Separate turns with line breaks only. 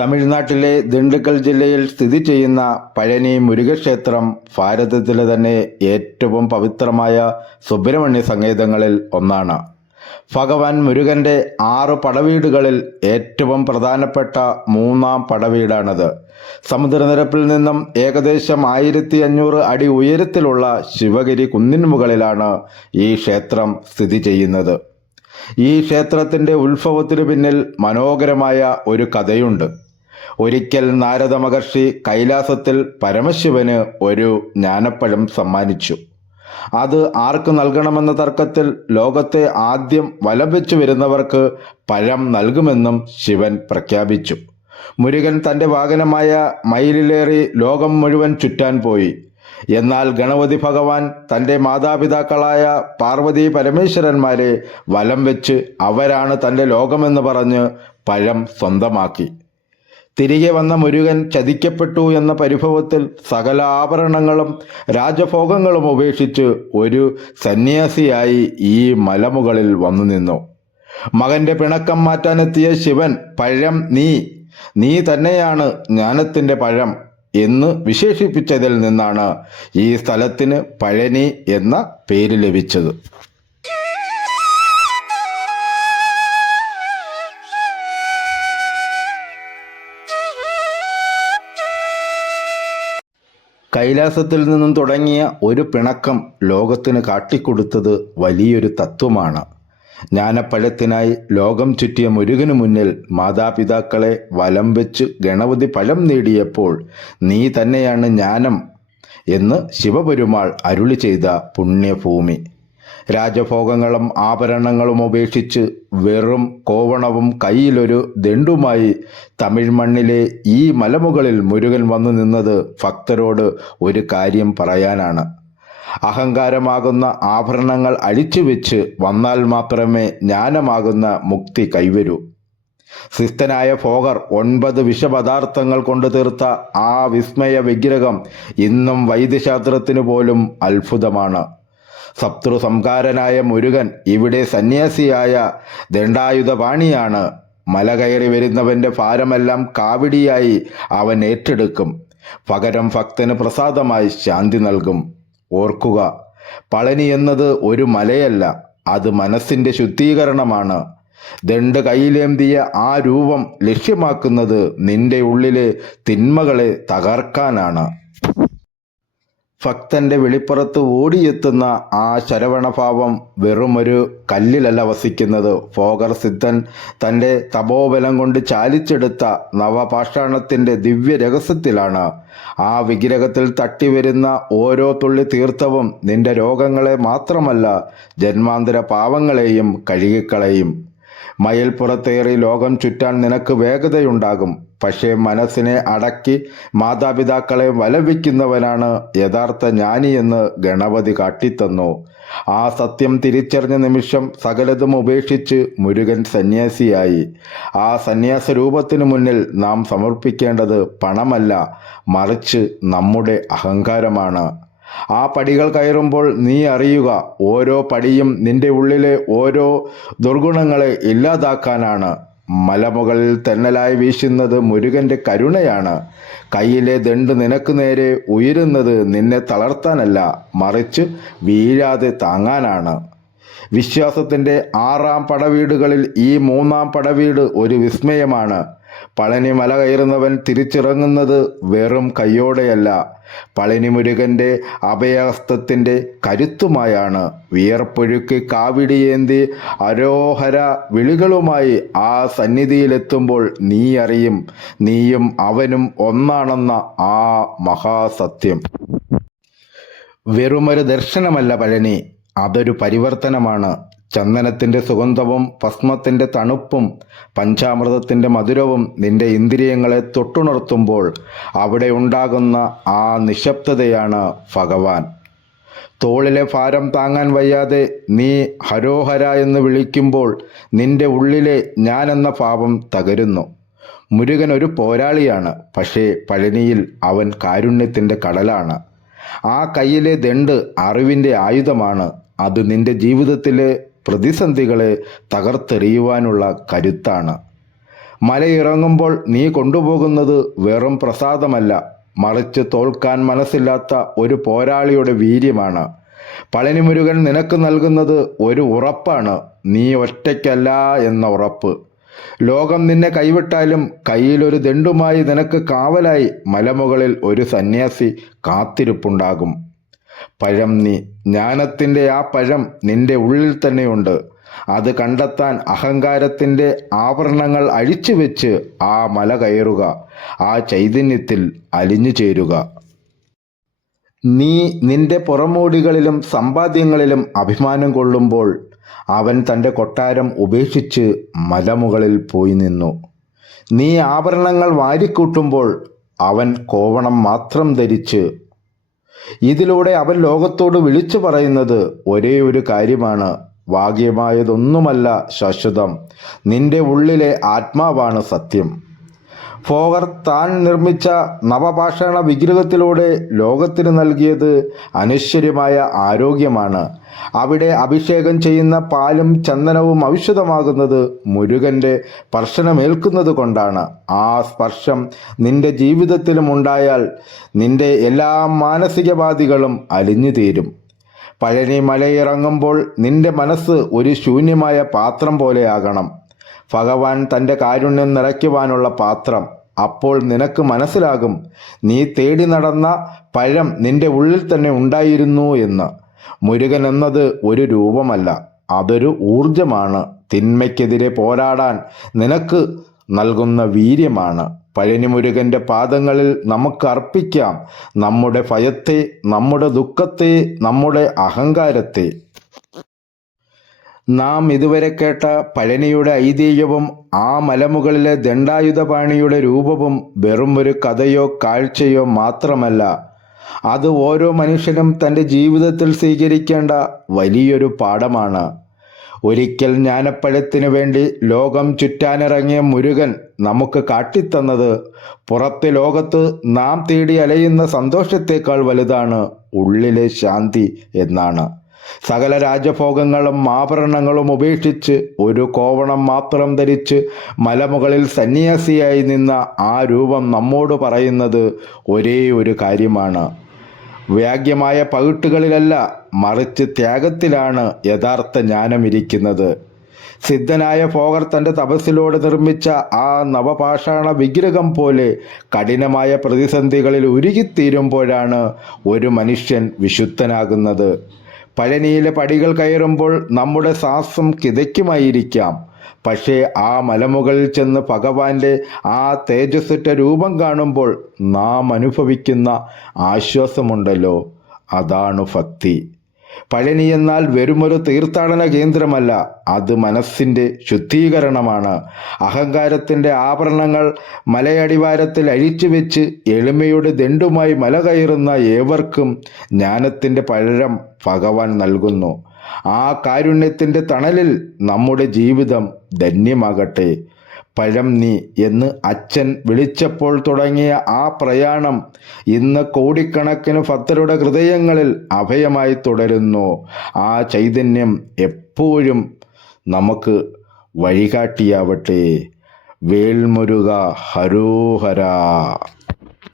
തമിഴ്നാട്ടിലെ ദിണ്ടുക്കൽ ജില്ലയിൽ സ്ഥിതി ചെയ്യുന്ന പഴനി മുരുകക്ഷേത്രം ഭാരതത്തിലെ തന്നെ ഏറ്റവും പവിത്രമായ സുബ്രഹ്മണ്യ സംഗീതങ്ങളിൽ ഒന്നാണ്. ഭഗവാൻ മുരുകന്റെ ആറ് പടവീടുകളിൽ ഏറ്റവും പ്രധാനപ്പെട്ട മൂന്നാം പടവീടാണത്. സമുദ്രനിരപ്പിൽ നിന്നും ഏകദേശം ആയിരത്തി അഞ്ഞൂറ് അടി ഉയരത്തിലുള്ള ശിവഗിരി കുന്നിന് മുകളിലാണ് ഈ ക്ഷേത്രം സ്ഥിതി ചെയ്യുന്നത്. ഈ ക്ഷേത്രത്തിന്റെ ഉത്ഭവത്തിനു പിന്നിൽ മനോഹരമായ ഒരു കഥയുണ്ട്. ഒരിക്കൽ നാരദ മഹർഷി കൈലാസത്തിൽ പരമശിവന് ഒരു ജ്ഞാനപ്പഴം സമ്മാനിച്ചു. അത് ആർക്ക് നൽകണമെന്ന തർക്കത്തിൽ ലോകത്തെ ആദ്യം വലം വരുന്നവർക്ക് പഴം നൽകുമെന്നും ശിവൻ പ്രഖ്യാപിച്ചു. മുരുകൻ തന്റെ വാഹനമായ മയിലിലേറി ലോകം മുഴുവൻ ചുറ്റാൻ പോയി. എന്നാൽ ഗണപതി ഭഗവാൻ തന്റെ മാതാപിതാക്കളായ പാർവതി പരമേശ്വരന്മാരെ വലം വെച്ച് അവരാണ് തന്റെ ലോകമെന്ന് പറഞ്ഞ് പഴം സ്വന്തമാക്കി. തിരികെ വന്ന മുരുകൻ ചതിക്കപ്പെട്ടു എന്ന പരിഭവത്തിൽ സകല ആഭരണങ്ങളും രാജഭോഗങ്ങളും ഉപേക്ഷിച്ച് ഒരു സന്യാസിയായി ഈ മലമുകളിൽ വന്നു നിന്നു. മകന്റെ പിണക്കം മാറ്റാനെത്തിയ ശിവൻ പഴം നീ നീ തന്നെയാണ് ജ്ഞാനത്തിന്റെ പഴം എന്ന് വിശേഷിപ്പിച്ചതിൽ നിന്നാണ് ഈ സ്ഥലത്തിന് പഴനി എന്ന പേര് ലഭിച്ചത്. കൈലാസത്തിൽ നിന്നും തുടങ്ങിയ ഒരു പിണക്കം ലോകത്തിന് കാട്ടിക്കൊടുത്തത് വലിയൊരു തത്വമാണ്. ജ്ഞാനപ്പഴത്തിനായി ലോകം ചുറ്റിയ മുരുകനു മുന്നിൽ മാതാപിതാക്കളെ വലം വെച്ച് ഗണപതി ഫലം നേടിയപ്പോൾ നീ തന്നെയാണ് ജ്ഞാനം എന്ന് ശിവപെരുമാൾ അരുളി ചെയ്ത പുണ്യഭൂമി. രാജഭോഗങ്ങളും ആഭരണങ്ങളും ഉപേക്ഷിച്ച് വെറും കോവണവും കയ്യിലൊരു ദണ്ടുമായി തമിഴ് മണ്ണിലെ ഈ മലമുകളിൽ മുരുകൻ വന്നു നിന്നത് ഭക്തരോട് ഒരു കാര്യം പറയാനാണ്. അഹങ്കാരമാകുന്ന ആഭരണങ്ങൾ അഴിച്ചുവെച്ച് വന്നാൽ മാത്രമേ ജ്ഞാനമാകുന്ന മുക്തി കൈവരൂ. സിസ്തനായ ഫോഗർ ഒൻപത് വിഷപദാർത്ഥങ്ങൾ കൊണ്ട് തീർത്ത ആ വിസ്മയ വിഗ്രഹം ഇന്നും വൈദ്യശാസ്ത്രത്തിനു പോലും അത്ഭുതമാണ്. ശത്രു സംകാരനായ മുരുകൻ ഇവിടെ സന്യാസിയായ ദണ്ഡായുധപാണിയാണ്. മല കയറി വരുന്നവന്റെ ഭാരമെല്ലാം കാവിടിയായി അവൻ ഏറ്റെടുക്കും. പകരം ഭക്തന് പ്രസാദമായി ശാന്തി നൽകും. ഓർക്കുക പളനി എന്നത് ഒരു മലയല്ല അത് മനസ്സിന്റെ ശുദ്ധീകരണമാണ്. ദണ്ട് കയ്യിലേന്തിയ ആ രൂപം ലക്ഷ്യമാക്കുന്നത് നിന്റെ ഉള്ളിലെ തിന്മകളെ തകർക്കാനാണ്. ഭക്തന്റെ വെളിപ്പുറത്ത് ഓടിയെത്തുന്ന ആ ശരവണഭാവം വെറുമൊരു കല്ലിലല്ല വസിക്കുന്നത്. ഫോഗർ സിദ്ധൻ തന്റെ തപോബലം കൊണ്ട് ചാലിച്ചെടുത്ത നവപാഷാണത്തിന്റെ ദിവ്യ രഹസ്യത്തിലാണ് ആ വിഗ്രഹത്തിൽ തട്ടിവരുന്ന ഓരോ തുള്ളി തീർത്ഥവും നിന്റെ രോഗങ്ങളെ മാത്രമല്ല ജന്മാന്തര പാവങ്ങളെയും കഴുകിക്കളയും. മയൽപ്പുറത്തേറി ലോകം ചുറ്റാൻ നിനക്ക് വേഗതയുണ്ടാകും. പക്ഷേ മനസ്സിനെ അടക്കി മാതാപിതാക്കളെ വലവിക്കുന്നവനാണ് യഥാർത്ഥ ജ്ഞാനിയെന്ന് ഗണപതി കാട്ടിത്തന്നു. ആ സത്യം തിരിച്ചറിഞ്ഞ നിമിഷം സകലതും ഉപേക്ഷിച്ച് മുരുകൻ സന്യാസിയായി. ആ സന്യാസ രൂപത്തിനു മുന്നിൽ നാം സമർപ്പിക്കേണ്ടത് പണമല്ല മറിച്ച് നമ്മുടെ അഹങ്കാരമാണ്. ആ പടികൾ കയറുമ്പോൾ നീ അറിയുക ഓരോ പടിയും നിന്റെ ഉള്ളിലെ ഓരോ ദുർഗുണങ്ങളെ ഇല്ലാതാക്കാനാണ്. മലമുകളിൽ തെന്നലായി വീശുന്നത് മുരുകന്റെ കരുണയാണ്. കയ്യിലെ ദണ്ട് നിനക്ക് നേരെ ഉയരുന്നത് നിന്നെ തളർത്താനല്ല മറിച്ച് വീഴാതെ താങ്ങാനാണ്. വിശ്വാസത്തിന്റെ ആറാം പടവീടുകളിൽ ഈ മൂന്നാം പടവീട് ഒരു വിസ്മയമാണ്. പളനി മല കയറുന്നവൻ തിരിച്ചിറങ്ങുന്നത് വെറും കയ്യോടെയല്ല. പളനി മുരുകന്റെ അഭയഹസ്തത്തിന്റെ കരുത്തുമായാണ്. വിയർപ്പൊഴുക്കി കാവിടിയേന്തി അരോഹര വിളികളുമായി ആ സന്നിധിയിലെത്തുമ്പോൾ നീ അറിയും. നീയും അവനും ഒന്നാണെന്ന ആ മഹാസത്യം. വെറുമൊരു ദർശനമല്ല പഴനി അതൊരു പരിവർത്തനമാണ്. ചന്ദനത്തിന്റെ സുഗന്ധവും ഭസ്മത്തിന്റെ തണുപ്പും പഞ്ചാമൃതത്തിന്റെ മധുരവും നിന്റെ ഇന്ദ്രിയങ്ങളെ തൊട്ടുണർത്തുമ്പോൾ അവിടെ ഉണ്ടാകുന്ന ആ നിശബ്ദതയാണ് ഭഗവാൻ. തോളിലെ ഭാരം താങ്ങാൻ വയ്യാതെ നീ ഹരോഹര എന്ന് വിളിക്കുമ്പോൾ നിന്റെ ഉള്ളിലെ ഞാൻ എന്ന ഭാവം തകരുന്നു. മുരുകൻ ഒരു പോരാളിയാണ് പക്ഷേ പഴനിയിൽ അവൻ കാരുണ്യത്തിന്റെ കടലാണ്. ആ കയ്യിലെ ദണ്ട് അറിവിന്റെ ആയുധമാണ് അത് നിന്റെ ജീവിതത്തിലെ പ്രതിസന്ധികളെ തകർത്തെറിയുവാനുള്ള കരുത്താണ്. മലയിറങ്ങുമ്പോൾ നീ കൊണ്ടുപോകുന്നത് വെറും പ്രസാദമല്ല. മറിച്ച് തോൽക്കാൻ മനസ്സില്ലാത്ത ഒരു പോരാളിയുടെ വീര്യമാണ്. പളനിമുരുകൻ നിനക്ക് നൽകുന്നത് ഒരു ഉറപ്പാണ്. നീ ഒറ്റയ്ക്കല്ല എന്ന ഉറപ്പ്. ലോകം നിന്നെ കൈവിട്ടാലും കയ്യിലൊരു ദണ്ടുമായി നിനക്ക് കാവലായി മലമുകളിൽ ഒരു സന്യാസി കാത്തിരിപ്പുണ്ടാകും. പഴം നീ. ജ്ഞാനത്തിന്റെ ആ പഴം നിന്റെ ഉള്ളിൽ തന്നെയുണ്ട്. അത് കണ്ടെത്താൻ അഹങ്കാരത്തിന്റെ ആവരണങ്ങൾ അഴിച്ചു വെച്ച് ആ മല കയറുക. ആ ചൈതന്യത്തിൽ അലിഞ്ഞു ചേരുക. നീ നിന്റെ പുറമോടികളിലും സമ്പാദ്യങ്ങളിലും അഭിമാനം കൊള്ളുമ്പോൾ അവൻ തന്റെ കൊട്ടാരം ഉപേക്ഷിച്ച് മലമുകളിൽ പോയി നിന്നു. നീ ആഭരണങ്ങൾ വാരിക്കൂട്ടുമ്പോൾ അവൻ കോവണം മാത്രം ധരിച്ച് ഇതിലൂടെ അവൻ ലോകത്തോട് വിളിച്ചു പറയുന്നത് ഒരേ ഒരു കാര്യമാണ്. ഭാഗ്യമായതൊന്നുമല്ല ശാശ്വതം. നിന്റെ ഉള്ളിലെ ആത്മാവാണ് സത്യം. ഫോഗർ താൻ നിർമ്മിച്ച നവപാഷാണ വിഗ്രഹത്തിലൂടെ ലോകത്തിന് നൽകിയത് അനശ്വര്യമായ ആരോഗ്യമാണ്. അവിടെ അഭിഷേകം ചെയ്യുന്ന പാലും ചന്ദനവും ഔഷധമാകുന്നത് മുരുകന്റെ സ്പർശനമേൽക്കുന്നത് കൊണ്ടാണ്. ആ സ്പർശം നിന്റെ ജീവിതത്തിലും ഉണ്ടായാൽ നിന്റെ എല്ലാ മാനസികവാദികളും അലിഞ്ഞു തീരും പഴനി മലയിറങ്ങുമ്പോൾ നിന്റെ മനസ്സ് ഒരു ശൂന്യമായ പാത്രം പോലെയാകണം ഭഗവാൻ തന്റെ കാരുണ്യം നിറയ്ക്കുവാനുള്ള പാത്രം. അപ്പോൾ നിനക്ക് മനസ്സിലാകും നീ തേടി നടന്ന പഴം നിന്റെ ഉള്ളിൽ തന്നെ ഉണ്ടായിരുന്നു എന്ന്. മുരുകൻ എന്നത് ഒരു രൂപമല്ല അതൊരു ഊർജമാണ് തിന്മയ്ക്കെതിരെ പോരാടാൻ നിനക്ക് നൽകുന്ന വീര്യമാണ്. പഴനി മുരുകന്റെ പാദങ്ങളിൽ നമുക്ക് അർപ്പിക്കാം നമ്മുടെ ഭയത്തെ നമ്മുടെ ദുഃഖത്തെ നമ്മുടെ അഹങ്കാരത്തെ. നാം ഇതുവരെ കേട്ട പഴനിയുടെ ഐതിഹ്യവും ആ മലമുകളിലെ ദണ്ഡായുധപാണിയുടെ രൂപവും വെറും ഒരു കഥയോ കാഴ്ചയോ മാത്രമല്ല. അത് ഓരോ മനുഷ്യനും തന്റെ ജീവിതത്തിൽ സ്വീകരിക്കേണ്ട വലിയൊരു പാഠമാണ്. ഒരിക്കൽ ജ്ഞാനപ്പഴത്തിനു വേണ്ടി ലോകം ചുറ്റാനിറങ്ങിയ മുരുകൻ നമുക്ക് കാട്ടിത്തന്നത് പുറത്തെ ലോകത്ത് നാം തേടി അലയുന്ന സന്തോഷത്തേക്കാൾ വലുതാണ് ഉള്ളിലെ ശാന്തി എന്നാണ്. സകല രാജഭോഗങ്ങളും ആഭരണങ്ങളും ഉപേക്ഷിച്ച് ഒരു കോവണം മാത്രം ധരിച്ച് മലമുകളിൽ സന്യാസിയായി നിന്ന ആ രൂപം നമ്മോട് പറയുന്നത് ഒരേ ഒരു കാര്യമാണ്. വ്യാഗ്യമായ പകിട്ടുകളിലല്ല മറിച്ച് ത്യാഗത്തിലാണ് യഥാർത്ഥ ജ്ഞാനം ഇരിക്കുന്നത്. സിദ്ധനായ ഫോഗർ തന്റെ തപസ്സിലൂടെ നിർമ്മിച്ച ആ നവപാഷാണ വിഗ്രഹം പോലെ കഠിനമായ പ്രതിസന്ധികളിൽ ഉരുകിത്തീരുമ്പോഴാണ് ഒരു മനുഷ്യൻ വിശുദ്ധനാകുന്നത്. പഴനിയിലെ പടികൾ കയറുമ്പോൾ നമ്മുടെ ശ്വാസം കിതയ്ക്കുമായിരിക്കാം. പക്ഷേ ആ മലമുകളിൽ ചെന്ന് ഭഗവാന്റെ ആ തേജസ്സുറ്റ രൂപം കാണുമ്പോൾ നാം അനുഭവിക്കുന്ന ആശ്വാസമുണ്ടല്ലോ. അതാണ് ഭക്തി. പഴനി എന്നാൽ വെറുമൊരു തീർത്ഥാടന കേന്ദ്രമല്ല അത് മനസ്സിന്റെ ശുദ്ധീകരണമാണ്. അഹങ്കാരത്തിന്റെ ആഭരണങ്ങൾ മലയടിവാരത്തിൽ അഴിച്ചു വെച്ച് എളിമയുടെ ദണ്ടുമായി മല കയറുന്ന ഏവർക്കും ജ്ഞാനത്തിന്റെ പഴം ഭഗവാൻ നൽകുന്നു. ആ കാരുണ്യത്തിന്റെ തണലിൽ നമ്മുടെ ജീവിതം ധന്യമാകട്ടെ. പഴം നീ എന്ന് അച്ഛൻ വിളിച്ചപ്പോൾ തുടങ്ങിയ ആ പ്രയാണം ഇന്ന് കോടിക്കണക്കിന് ഭക്തരുടെ ഹൃദയങ്ങളിൽ അഭയമായി തുടരുന്നു. ആ ചൈതന്യം എപ്പോഴും നമുക്ക് വഴികാട്ടിയാവട്ടെ. വേൽമുരുക ഹരോഹര